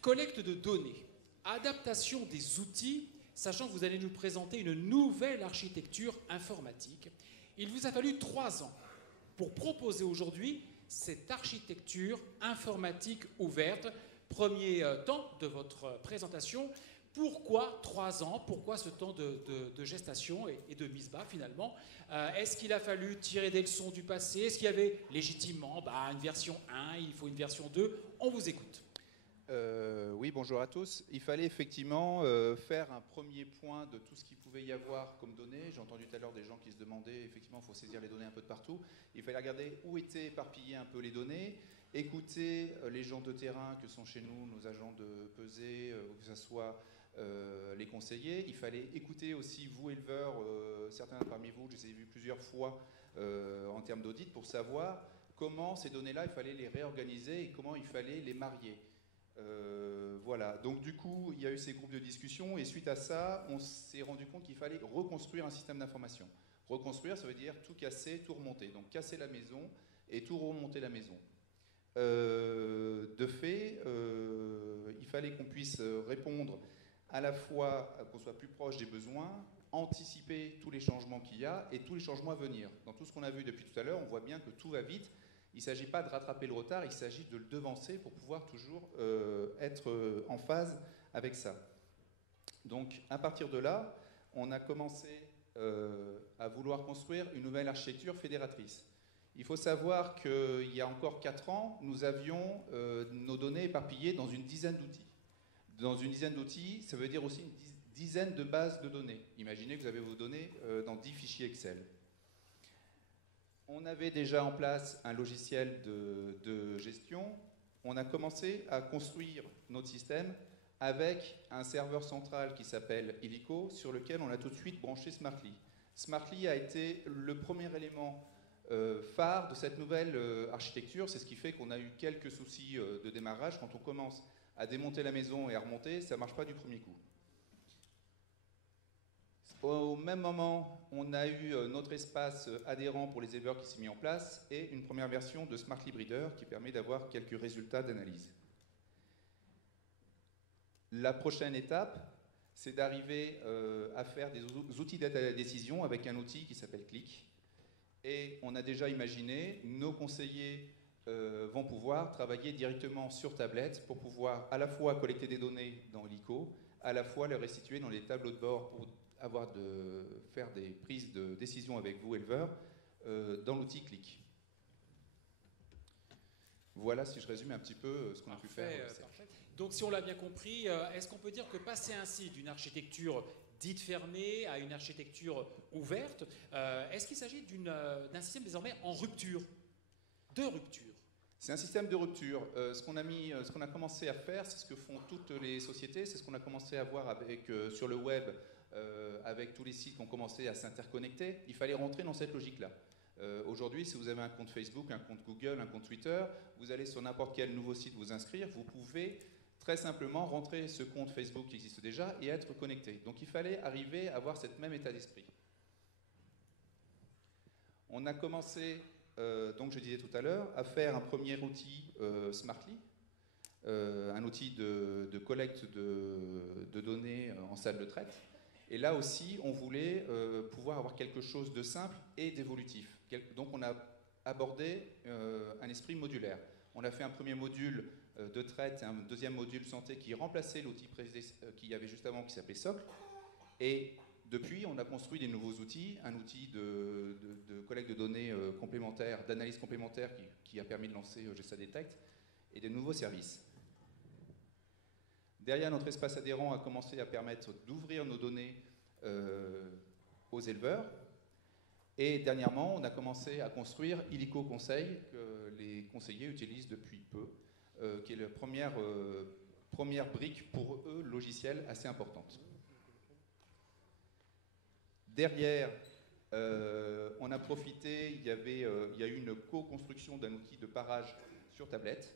Collecte de données, adaptation des outils, sachant que vous allez nous présenter une nouvelle architecture informatique. Il vous a fallu 3 ans pour proposer aujourd'hui cette architecture informatique ouverte. Premier temps de votre présentation. Pourquoi 3 ans? Pourquoi ce temps de gestation et de mise bas finalement? Est-ce qu'il a fallu tirer des leçons du passé? Est-ce qu'il y avait légitimement une version 1, il faut une version 2? On vous écoute. Oui, bonjour à tous. Il fallait effectivement faire un premier point de tout ce qu'il pouvait y avoir comme données. J'ai entendu tout à l'heure des gens qui se demandaient, effectivement, il faut saisir les données un peu de partout. Il fallait regarder où étaient éparpillées un peu les données, écouter les gens de terrain que sont chez nous, nos agents de pesée, que ce soit les conseillers. Il fallait écouter aussi vous, éleveurs, certains parmi vous, je les ai vus plusieurs fois en termes d'audit, pour savoir comment ces données-là, il fallait les réorganiser et comment il fallait les marier. Voilà, donc du coup, il y a eu ces groupes de discussion et suite à ça, on s'est rendu compte qu'il fallait reconstruire un système d'information. Reconstruire, ça veut dire tout casser, tout remonter. Donc casser la maison et tout remonter la maison. De fait, il fallait qu'on puisse répondre à la fois, qu'on soit plus proche des besoins, anticiper tous les changements qu'il y a et tous les changements à venir. Dans tout ce qu'on a vu depuis tout à l'heure, on voit bien que tout va vite. Il ne s'agit pas de rattraper le retard, il s'agit de le devancer pour pouvoir toujours être en phase avec ça. Donc, à partir de là, on a commencé à vouloir construire une nouvelle architecture fédératrice. Il faut savoir qu'il y a encore 4 ans, nous avions nos données éparpillées dans une dizaine d'outils. Dans une dizaine d'outils, ça veut dire aussi une dizaine de bases de données. Imaginez que vous avez vos données dans 10 fichiers Excel. On avait déjà en place un logiciel de gestion. On a commencé à construire notre système avec un serveur central qui s'appelle Illico, sur lequel on a tout de suite branché Smartly. Smartly a été le premier élément phare de cette nouvelle architecture. C'est ce qui fait qu'on a eu quelques soucis de démarrage. Quand on commence à démonter la maison et à remonter, ça ne marche pas du premier coup. Au même moment, on a eu notre espace adhérent pour les éleveurs qui s'est mis en place et une première version de Smartly Breeder qui permet d'avoir quelques résultats d'analyse. La prochaine étape, c'est d'arriver à faire des outils d'aide à la décision avec un outil qui s'appelle Click. Et on a déjà imaginé, nos conseillers vont pouvoir travailler directement sur tablette pour pouvoir à la fois collecter des données dans l'ICO, à la fois les restituer dans les tableaux de bord pour faire des prises de décision avec vous, éleveurs, dans l'outil Click. Voilà, si je résume un petit peu ce qu'on a pu faire. Parfait. Donc, si on l'a bien compris, est-ce qu'on peut dire que passer ainsi d'une architecture dite fermée à une architecture ouverte, est-ce qu'il s'agit d'un système désormais en rupture? De rupture? C'est un système de rupture. Ce qu'on a commencé à faire, c'est ce que font toutes les sociétés, c'est ce qu'on a commencé à voir sur le web, avec tous les sites qui ont commencé à s'interconnecter. Il fallait rentrer dans cette logique-là. Aujourd'hui, si vous avez un compte Facebook, un compte Google, un compte Twitter, vous allez sur n'importe quel nouveau site vous inscrire, vous pouvez très simplement rentrer ce compte Facebook qui existe déjà et être connecté. Donc il fallait arriver à avoir cet même état d'esprit. On a commencé, donc je disais tout à l'heure, à faire un premier outil Smartly, un outil de collecte de données en salle de traite. Et là aussi, on voulait pouvoir avoir quelque chose de simple et d'évolutif. Donc on a abordé un esprit modulaire. On a fait un premier module de traite et un deuxième module santé qui remplaçait l'outil qu'il y avait juste avant qui s'appelait Socle. Et depuis, on a construit des nouveaux outils, un outil de collecte de données complémentaires, d'analyse complémentaire qui a permis de lancer GESA Detect, et des nouveaux services. Derrière, notre espace adhérent a commencé à permettre d'ouvrir nos données aux éleveurs. Et dernièrement, on a commencé à construire Illico Conseil, que les conseillers utilisent depuis peu, qui est la première brique pour eux, logicielle, assez importante. Derrière, on a profité, il y a eu une co-construction d'un outil de parage sur tablette.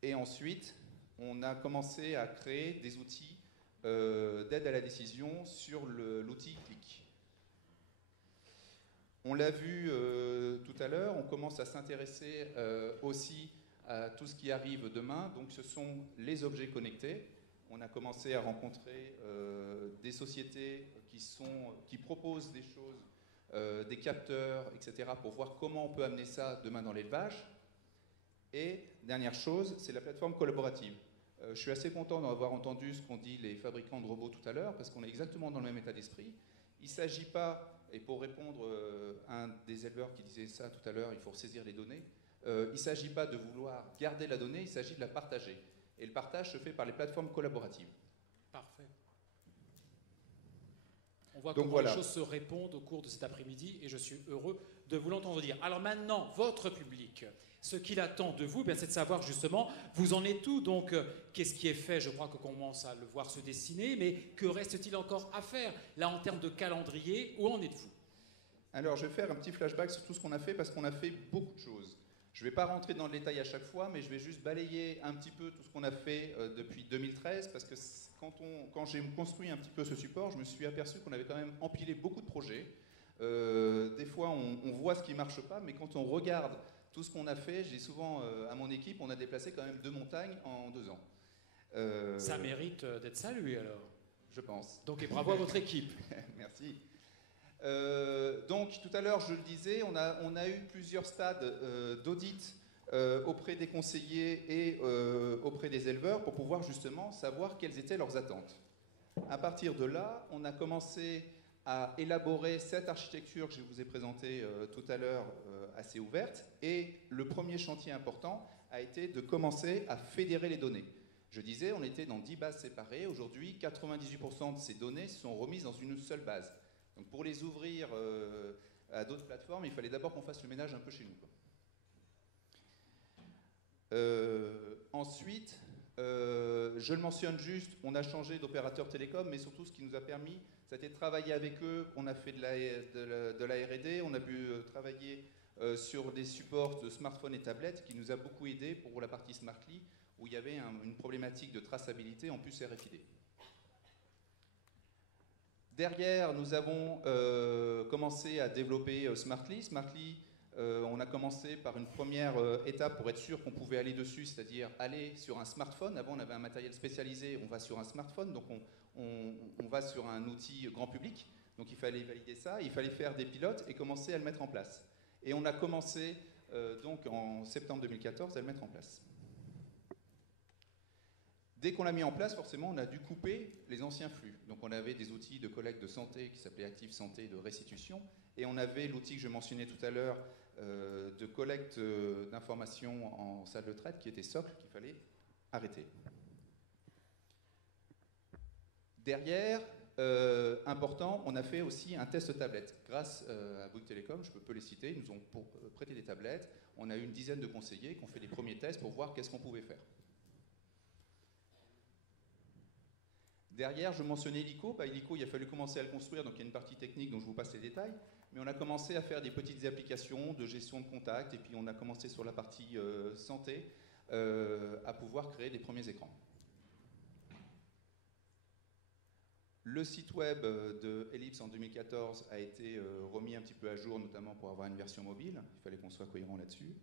Et ensuite, on a commencé à créer des outils d'aide à la décision sur l'outil Click. On l'a vu tout à l'heure, on commence à s'intéresser aussi à tout ce qui arrive demain. Donc ce sont les objets connectés. On a commencé à rencontrer des sociétés qui proposent des choses, des capteurs, etc., pour voir comment on peut amener ça demain dans l'élevage. Et dernière chose, c'est la plateforme collaborative. Je suis assez content d'avoir entendu ce qu'ont dit les fabricants de robots tout à l'heure, parce qu'on est exactement dans le même état d'esprit. Il ne s'agit pas, et pour répondre à un des éleveurs qui disait ça tout à l'heure, il faut ressaisir les données, il ne s'agit pas de vouloir garder la donnée, il s'agit de la partager. Et le partage se fait par les plateformes collaboratives. Parfait. On voit donc comment voilà. Les choses se répondent au cours de cet après-midi et je suis heureux de vous l'entendre dire. Alors maintenant, votre public, ce qu'il attend de vous, c'est de savoir justement, vous en êtes où, donc qu'est-ce qui est fait? Je crois qu'on commence à le voir se dessiner, mais que reste-t-il encore à faire? Là, en termes de calendrier, où en êtes-vous? Alors, je vais faire un petit flashback sur tout ce qu'on a fait, parce qu'on a fait beaucoup de choses. Je ne vais pas rentrer dans le détail à chaque fois, mais je vais juste balayer un petit peu tout ce qu'on a fait depuis 2013, parce que quand j'ai construit un petit peu ce support, je me suis aperçu qu'on avait quand même empilé beaucoup de projets. Des fois, on voit ce qui ne marche pas, mais quand on regarde tout ce qu'on a fait, j'ai souvent à mon équipe, on a déplacé quand même 2 montagnes en 2 ans. Ça mérite d'être salué alors. Je pense. Donc et bravo à votre équipe. Merci. Donc tout à l'heure, je le disais, on a eu plusieurs stades d'audit auprès des conseillers et auprès des éleveurs pour pouvoir justement savoir quelles étaient leurs attentes. À partir de là, on a commencé à élaborer cette architecture que je vous ai présentée tout à l'heure, assez ouverte. Et le premier chantier important a été de commencer à fédérer les données. Je disais, on était dans 10 bases séparées. Aujourd'hui, 98% de ces données sont remises dans une seule base. Donc pour les ouvrir à d'autres plateformes, il fallait d'abord qu'on fasse le ménage un peu chez nous. Ensuite, je le mentionne juste, on a changé d'opérateur télécom, mais surtout ce qui nous a permis, c'était de travailler avec eux. On a fait de la R&D, on a pu travailler sur des supports de smartphones et tablettes, qui nous a beaucoup aidé pour la partie Smartly, où il y avait une problématique de traçabilité en plus RFID. Derrière, nous avons commencé à développer Smartly. Smartly, on a commencé par une première étape pour être sûr qu'on pouvait aller dessus, c'est-à-dire aller sur un smartphone. Avant, on avait un matériel spécialisé, on va sur un smartphone, donc on va sur un outil grand public. Donc il fallait valider ça, il fallait faire des pilotes et commencer à le mettre en place. Et on a commencé donc en septembre 2014 à le mettre en place. Dès qu'on l'a mis en place, forcément, on a dû couper les anciens flux. Donc on avait des outils de collecte de santé qui s'appelaient Active Santé de restitution, et on avait l'outil que je mentionnais tout à l'heure de collecte d'informations en salle de traite qui était socle, qu'il fallait arrêter. Derrière, important, on a fait aussi un test tablette. Grâce à Bouygues Telecom, je peux les citer, ils nous ont prêté des tablettes. On a eu une dizaine de conseillers qui ont fait les premiers tests pour voir qu'est-ce qu'on pouvait faire. Derrière, je mentionnais l'ICO. L'ICO, il a fallu commencer à le construire, donc il y a une partie technique dont je vous passe les détails. Mais on a commencé à faire des petites applications de gestion de contact, et puis on a commencé sur la partie santé à pouvoir créer des premiers écrans. Le site web de Ellipse en 2014 a été remis un petit peu à jour, notamment pour avoir une version mobile. Il fallait qu'on soit cohérent là-dessus.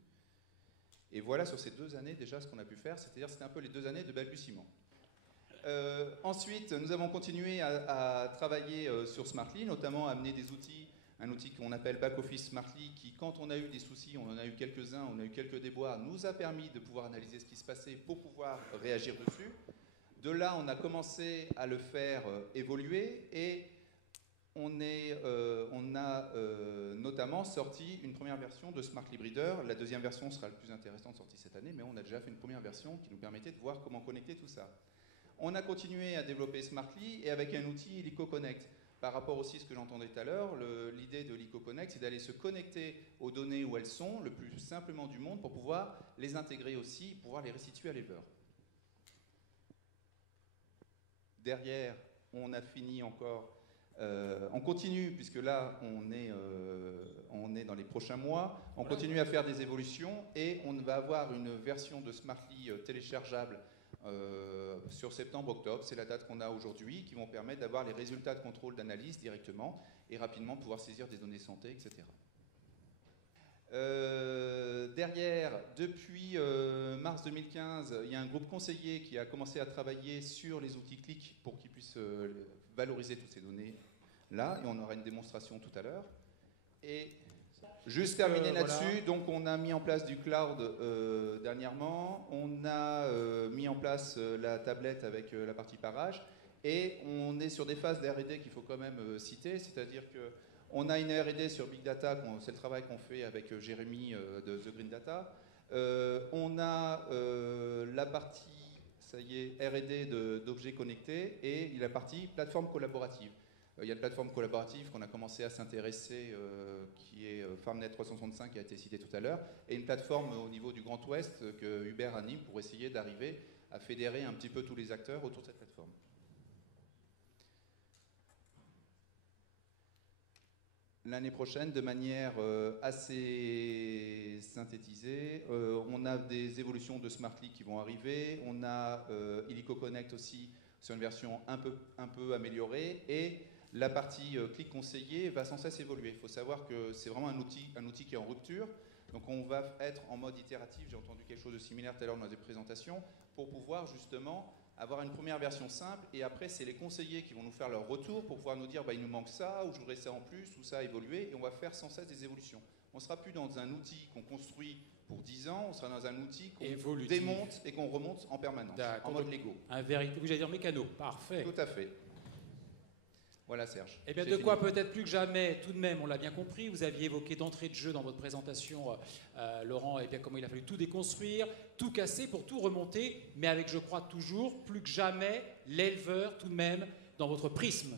Et voilà, sur ces 2 années déjà, ce qu'on a pu faire, c'est-à-dire c'était un peu les 2 années de balbutiement. Ensuite, nous avons continué à travailler sur Smartly, notamment à amener des outils, un outil qu'on appelle Back Office Smartly, qui, quand on a eu des soucis, on en a eu quelques-uns, on a eu quelques déboires, nous a permis de pouvoir analyser ce qui se passait pour pouvoir réagir dessus. De là, on a commencé à le faire évoluer, et on a notamment sorti une première version de Smartly Breeder. La deuxième version sera la plus intéressante, sortie cette année, mais on a déjà fait une première version qui nous permettait de voir comment connecter tout ça. On a continué à développer Smartly, et avec un outil Lico Connect. Par rapport aussi à ce que j'entendais tout à l'heure, l'idée de Lico Connect, c'est d'aller se connecter aux données où elles sont, le plus simplement du monde, pour pouvoir les intégrer aussi, pouvoir les restituer à l'éleveur. Derrière, on a fini encore, on continue, puisque là, on est dans les prochains mois, on continue à faire des évolutions, et on va avoir une version de Smartly téléchargeable sur septembre-octobre, c'est la date qu'on a aujourd'hui, qui vont permettre d'avoir les résultats de contrôle d'analyse directement et rapidement pouvoir saisir des données santé, etc. Derrière, depuis mars 2015, il y a un groupe conseiller qui a commencé à travailler sur les outils clics pour qu'ils puissent valoriser toutes ces données-là. Et on aura une démonstration tout à l'heure. Et juste terminer là-dessus, voilà. Donc on a mis en place du cloud dernièrement. On a mis en place la tablette avec la partie parage. Et on est sur des phases d'R&D qu'il faut quand même citer, c'est-à-dire que on a une R&D sur Big Data, c'est le travail qu'on fait avec Jérémy de The Green Data. On a la partie, ça y est, R&D d'objets connectés et la partie plateforme collaborative. Il y a une plateforme collaborative qu'on a commencé à s'intéresser, qui est FarmNet 365, qui a été cité tout à l'heure, et une plateforme au niveau du Grand Ouest que Hubert anime pour essayer d'arriver à fédérer un petit peu tous les acteurs autour de cette plateforme. L'année prochaine, de manière assez synthétisée, on a des évolutions de SmartLeak qui vont arriver, on a Illico Connect aussi sur une version un peu améliorée, et la partie clic conseillé va sans cesse évoluer. Il faut savoir que c'est vraiment un outil qui est en rupture, donc on va être en mode itératif, j'ai entendu quelque chose de similaire tout à l'heure dans des présentations, pour pouvoir justement avoir une première version simple, et après c'est les conseillers qui vont nous faire leur retour pour pouvoir nous dire bah, il nous manque ça, ou je voudrais ça en plus, ou ça a évolué, et on va faire sans cesse des évolutions. On ne sera plus dans un outil qu'on construit pour 10 ans, on sera dans un outil qu'on démonte et qu'on remonte en permanence, en mode Lego. Un véritable, j'allais dire mécano, parfait. Tout à fait. Voilà Serge. Eh bien de quoi peut-être plus que jamais, tout de même, on l'a bien compris, vous aviez évoqué d'entrée de jeu dans votre présentation, Laurent, et bien comment il a fallu tout déconstruire, tout casser pour tout remonter, mais avec, je crois, toujours, plus que jamais, l'éleveur tout de même dans votre prisme.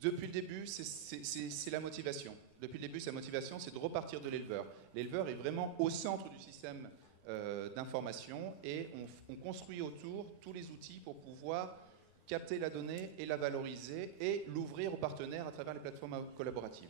Depuis le début, c'est la motivation. Depuis le début, sa motivation, c'est de repartir de l'éleveur. L'éleveur est vraiment au centre du système d'information et on construit autour tous les outils pour pouvoir capter la donnée et la valoriser et l'ouvrir aux partenaires à travers les plateformes collaboratives.